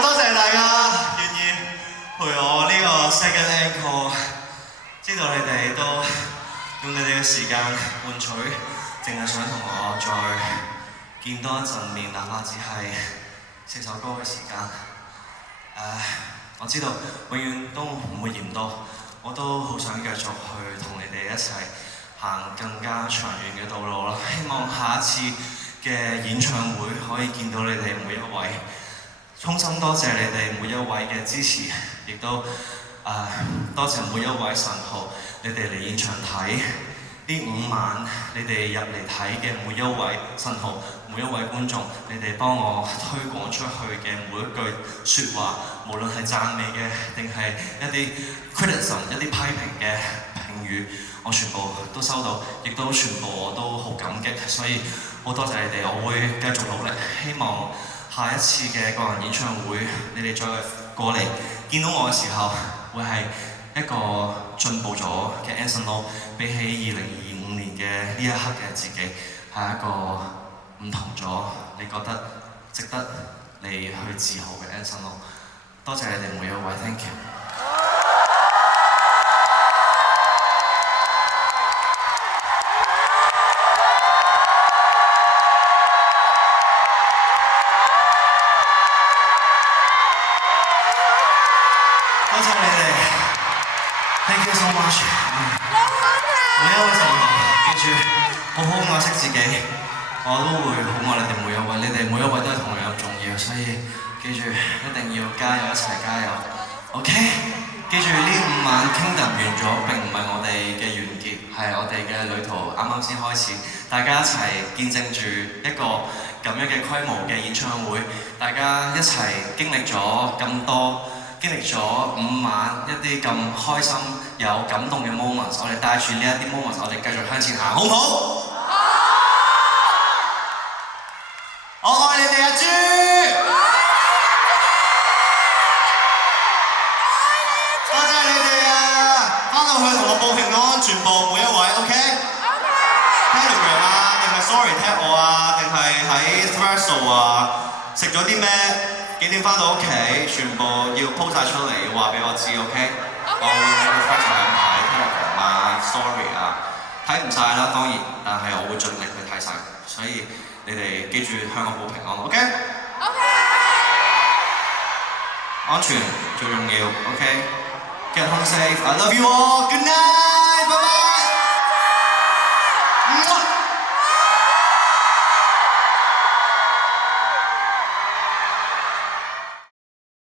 好多謝大家願意陪我呢個 second encore， 知道你哋都用你哋嘅時間換取，淨係想同我再見多一陣面，哪怕只係4首歌嘅時間。我知道永遠都唔會嫌多，我都好想繼續去同你哋一齊行更加長遠嘅道路啦。希望下一次嘅演唱會可以見到你哋每一位，衷心多謝你哋每一位嘅支持，亦都多謝每一位神號，你哋嚟現場睇呢5晚，你哋入嚟睇嘅每一位神號，每一位觀眾，你哋幫我推廣出去嘅每一句説話，無論係讚美嘅定係一啲 criticism 一啲批評嘅評語，我全部都收到，亦都全部我都好感激，所以好多謝你哋，我會繼續努力，希望下一次嘅個人演唱會，你哋再過嚟見到我嘅時候，會係一個進步咗嘅 Anson Lo， 比起2025年嘅呢一刻嘅自己，係一個唔同咗，你覺得值得你去自豪嘅 Anson Lo。多謝你哋每一位 ，thank you。多謝你哋 ，thank you so much。每一位神童，記住好好愛惜自己，我都會好愛你哋每一位，你哋每一位都係同樣重要，所以記住一定要加油，一齊加油 ，OK？ 記住呢5晚 Kingdom 完咗，並唔係我哋嘅完結，係我哋嘅旅途啱啱先開始，大家一齊見證住一個咁樣嘅規模嘅演唱會，大家一齊經歷咗咁多。經歷咗5晚一啲咁開心有感動嘅 moments， 我哋帶住呢一啲 moments， 我哋繼續向前行，好唔好？好！我愛你哋阿豬！多謝你哋啊！翻到去同我報平安，全部每一位 OK？Telegram 啊，定係 Sorry 踢我啊，定係喺 Threads 啊，食咗啲咩？幾點翻到屋企，全部要 po 曬出嚟，要話俾我知 ，OK？ 我會喺個 Facebook 上睇 Telegram 啊、Story 啊，睇唔晒啦當然，但係我會盡力去睇晒，所以你哋記住向我報平安 ，OK？ 安全最重要 ，OK？Get home safe，I love you all，good night。